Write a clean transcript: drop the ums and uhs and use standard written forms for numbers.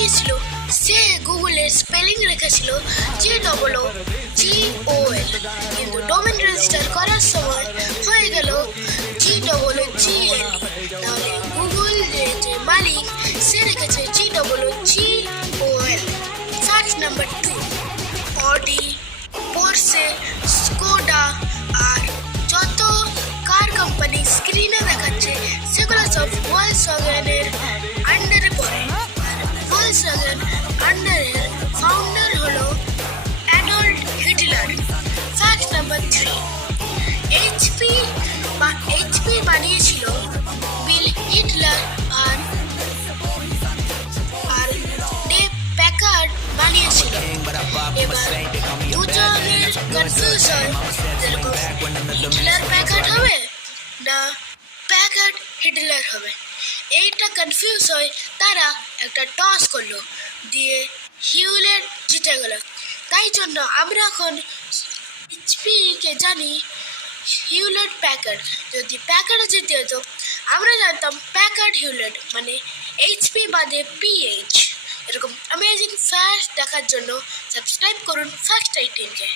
বানিয়েছিল সে গুগলের স্পেলিং রেখেছিল GOOGL, কিন্তু ডোমেন রেজিস্টার করার সময় হয়ে গেল GOOGL। তাহলে গুগল যে মালিক সে রেখেছে GOOGL। Fact number 2, Audi, Porsche, Skoda আর যত কার কোম্পানি স্ক্রিনে দেখাচ্ছে সেগুলো সব ভলক্সওয়াগনের আন্ডারে পড়ে। ভলক্সওয়াগন আন্ডারের ফাউন্ডার হলো Adolf Hitler. Fact number 3, HP বানিয়েছিল বিল হিটলার আর ডেভ প্যাকার্ড বানিয়েছিল। এবার দুজনের কনফিউজ হয়, যেরকম হিটলার প্যাকার্ড হবে না প্যাকার্ড হিটলার হবে। এইটা কনফিউজ হয়, তারা একটা টস করলো, দিয়ে হিউলেট জিতে গেল। তাই জন্য আমরা এখন এইচপিকে জানি হিউলেট প্যাকার্ড। যদি প্যাকার্ড জিতে যেত আমরা জানতাম প্যাকার্ড হিউলেট, মানে এইচপি বাদে PH। এরকম অ্যামেজিং ফ্যাক্ট দেখার জন্য সাবস্ক্রাইব করুন ফ্যাক্ট 18-কে।